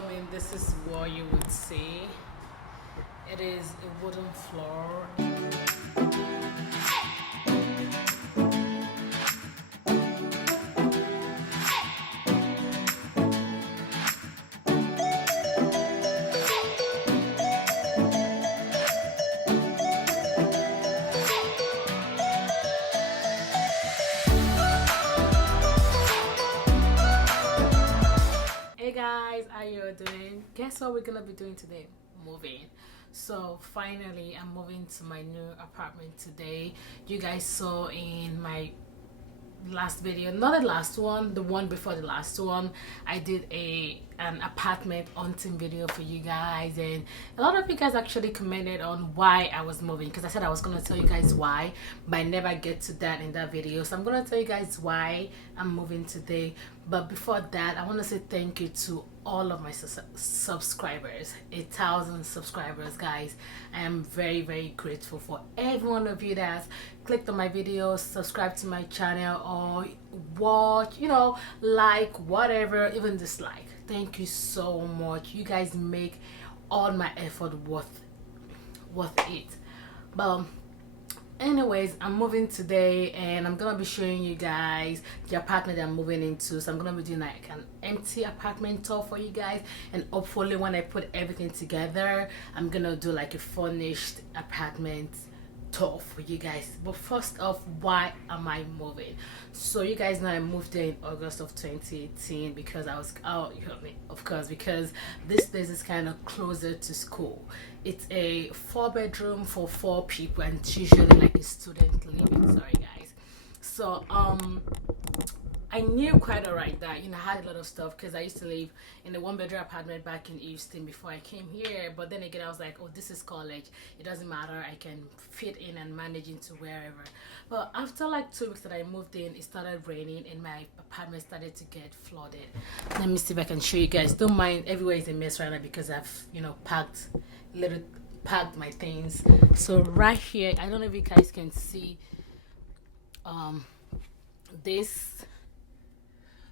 come in, this is what you would see. It is a wooden floor. Hey guys, how you doing? Guess what we're gonna be doing today? Moving. So finally I'm moving to my new apartment today. You guys saw in my last video, not the last one, the one before the last one, I did an apartment hunting video for you guys, and a lot of you guys actually commented on why I was moving, because I said I was going to tell you guys why, but I never get to that in that video. So I'm going to tell you guys why I'm moving today. But before that, I want to say thank you to all of my subscribers, 1,000 subscribers, guys. I am very, very grateful for every one of you that has clicked on my videos, subscribe to my channel, or watch, like, whatever, even dislike. Thank you so much. You guys make all my effort worth it. But anyways, I'm moving today and I'm gonna be showing you guys the apartment I'm moving into. So I'm gonna be doing like an empty apartment tour for you guys, and hopefully when I put everything together, I'm gonna do like a furnished apartment tour for you guys. But first off, why am I moving? So you guys know I moved there in August of 2018 because of course, because this place is kind of closer to school. It's a 4-bedroom for 4 people, and it's usually like a student living. Sorry guys. So I knew quite alright that I had a lot of stuff, because I used to live in a 1-bedroom apartment back in Houston before I came here. But then again, I was like, oh, this is college, it doesn't matter, I can fit in and manage into wherever. But after like 2 weeks that I moved in, it started raining and my apartment started to get flooded. Let me see if I can show you guys. Don't mind, everywhere is a mess right now because I've packed my things. So right here, I don't know if you guys can see this.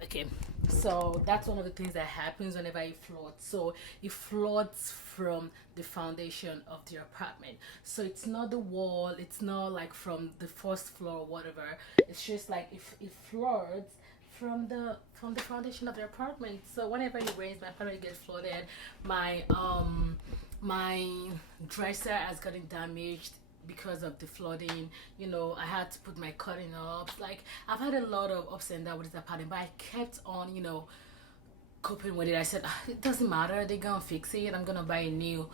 Okay, so that's one of the things that happens whenever it floods. So it floods from the foundation of the apartment. So it's not the wall, it's not like from the first floor or whatever. It's just like if it floods from the foundation of the apartment. So whenever it rains, my apartment gets flooded. My dresser has gotten damaged because of the flooding. I had to put my curtain up. Like, I've had a lot of ups and downs with this apartment, but I kept on coping with it. I said, it doesn't matter, they're gonna fix it, I'm gonna buy a new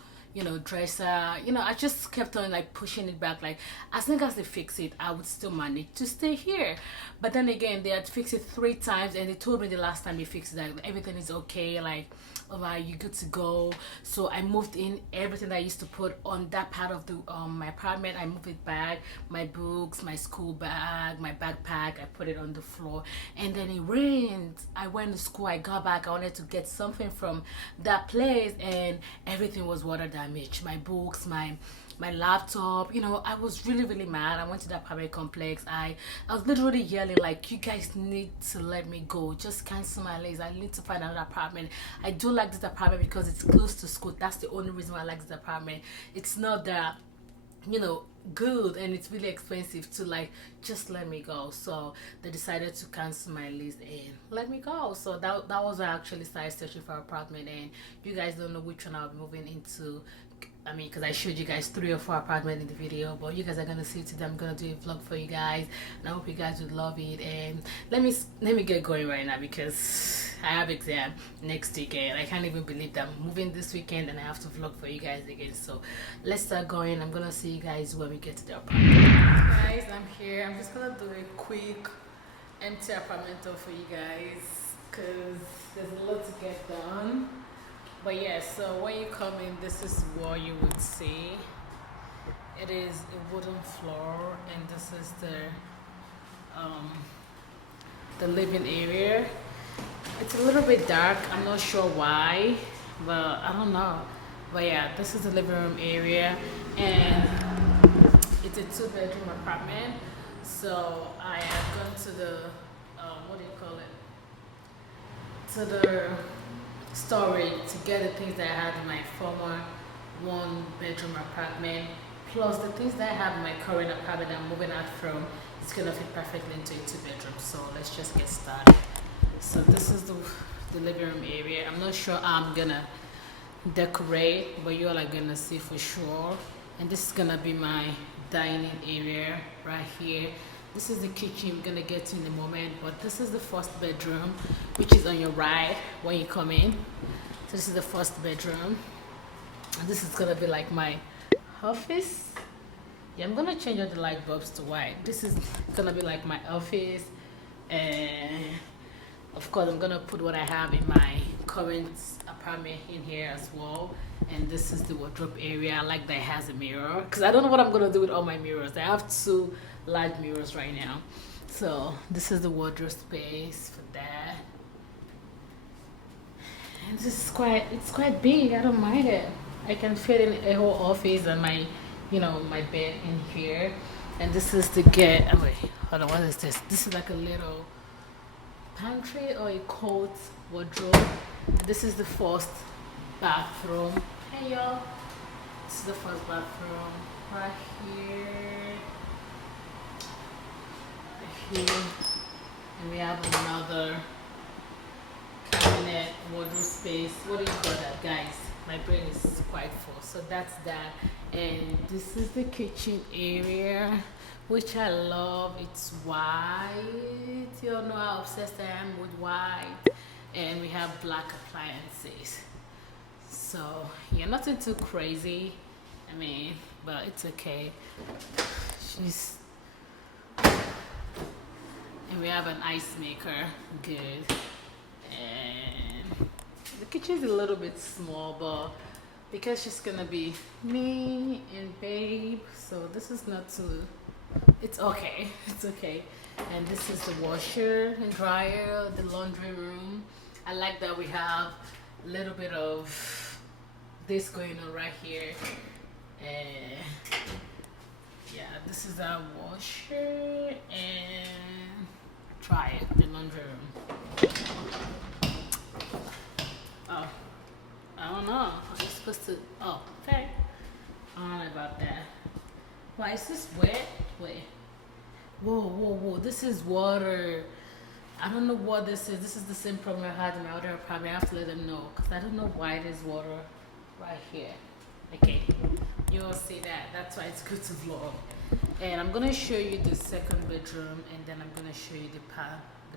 dresser. I just kept on like pushing it back, like as long as they fix it, I would still manage to stay here. But then again, they had fixed it 3 times, and they told me the last time they fixed it that everything is okay, like, alright, you're good to go. So I moved in everything that I used to put on that part of the my apartment. I moved it back, my books, my school bag, my backpack, I put it on the floor. And then it rained, I went to school, I got back, I wanted to get something from that place, and everything was water damaged. My books, my laptop. I was really, really mad. I went to the apartment complex. I was literally yelling like, you guys need to let me go, just cancel my lease, I need to find another apartment. I do like this apartment because it's close to school. That's the only reason why I like this apartment. It's not that good, and it's really expensive to like just let me go. So they decided to cancel my lease and let me go. So that was why I actually started searching for an apartment. And you guys don't know which one I'll be moving into, because I showed you guys 3 or 4 apartments in the video, but you guys are gonna see it today. I'm gonna do a vlog for you guys, and I hope you guys would love it. And let me get going right now, because I have exam next weekend. I can't even believe that I'm moving this weekend and I have to vlog for you guys again. So let's start going. I'm gonna see you guys when we get to the apartment. Guys, I'm here. I'm just gonna do a quick empty apartment tour for you guys, because there's a lot to get done. But yeah, so when you come in, this is what you would see. It is a wooden floor, and this is the living area. It's a little bit dark, I'm not sure why, but I don't know. But yeah, this is the living room area, and it's a 2-bedroom apartment. So I have gone to the what do you call it, to the storage to get the things that I had in my former 1 bedroom apartment, plus the things that I have in my current apartment I'm moving out from. It's gonna fit perfectly into a 2 bedroom. So let's just get started. So this is the living room area. I'm not sure how I'm gonna decorate, but you all are gonna see for sure. And this is gonna be my dining area right here. This is the kitchen we're gonna get to in a moment, but this is the first bedroom, which is on your right when you come in. So this is the first bedroom, and this is gonna be like my office. Yeah, I'm gonna change all the light bulbs to white. This is gonna be like my office, and of course I'm gonna put what I have in my current apartment in here as well. And this is the wardrobe area. I like that it has a mirror, because I don't know what I'm gonna do with all my mirrors. I have 2 large mirrors right now. So this is the wardrobe space for that. And this is quite big. I don't mind it. I can fit in a whole office and my my bed in here. And this is wait, hold on, what is this? This is like a little pantry or a coat wardrobe. This is the first bathroom. Hey y'all, this is the first bathroom right here. And we have another cabinet wardrobe space. What do you call that, guys? My brain is quite full. So that's that. And this is the kitchen area, which I love. It's white. You all know how obsessed I am with white. And we have black appliances. So yeah, nothing too crazy. I mean, but it's okay. And we have an ice maker. Good. And the kitchen is a little bit small, but because she's gonna be me and babe, so this is not too, it's okay. It's okay. And this is the washer and dryer, the laundry room. I like that we have a little bit of this going on right here. And yeah, this is our washer and dryer, the laundry room. Oh, I don't know. I'm supposed to, oh, okay. I don't know about that. Why is this wet? Wait. Whoa. This is water. I don't know what this is. This is the same problem I had in my other apartment. I have to let them know, because I don't know why there's water right here. Okay. You'll see that. That's why it's good to vlog. And I'm going to show you the second bedroom, and then I'm going to show you the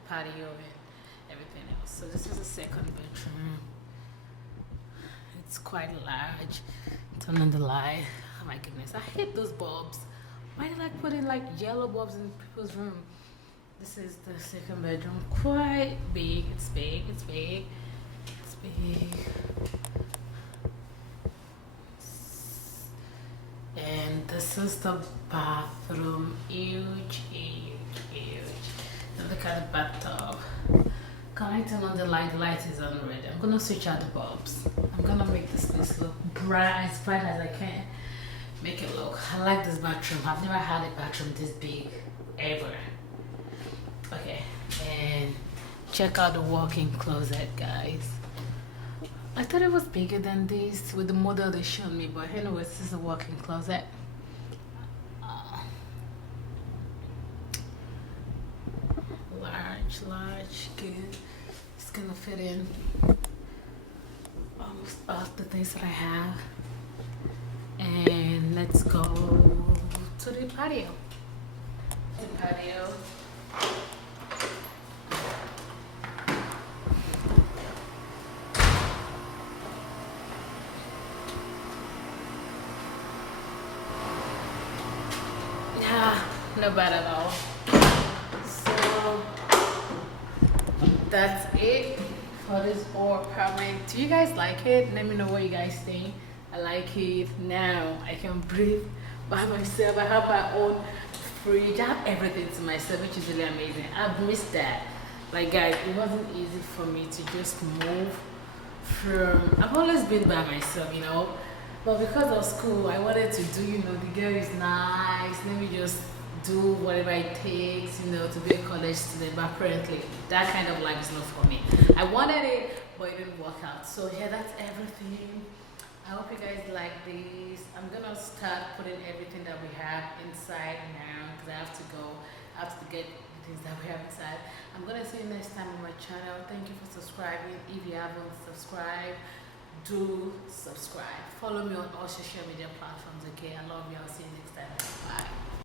patio and everything else. So this is the second bedroom. It's quite large. Turn on the light. Oh my goodness, I hate those bulbs. Why did I put in like yellow bulbs in people's room? This is the second bedroom. Quite big. It's big. And this is the bathroom. Huge. Now look at the bathtub. Can I turn on the light? The light is on already. I'm gonna switch out the bulbs. I'm gonna make this place look bright, as bright as I can. Make it look. I like this bathroom. I've never had a bathroom this big ever. Okay, and check out the walk-in closet, guys. I thought it was bigger than this with the model they showed me, but anyways, this is a walk-in closet. Large, good. It's gonna fit in almost all the things that I have. And let's go to the patio. Yeah, not bad at all. So that's it for this whole apartment. Do you guys like it? Let me know what you guys think. I like it. Now I can breathe by myself. I have my own fridge. I have everything to myself, which is really amazing. I've missed that. Like guys, it wasn't easy for me to just move from, I've always been by myself, but because of school I wanted to do, the girl is nice, let me just do whatever it takes, to be a college student. But apparently that kind of life is not for me. I wanted it, but it didn't work out. So yeah, that's everything. I hope you guys like these. I'm gonna start putting everything that we have inside now because I have to go. I have to get the things that we have inside. I'm gonna see you next time on my channel. Thank you for subscribing. If you haven't subscribed, do subscribe. Follow me on all social media platforms. Okay, I love you. I'll see you next time. Bye.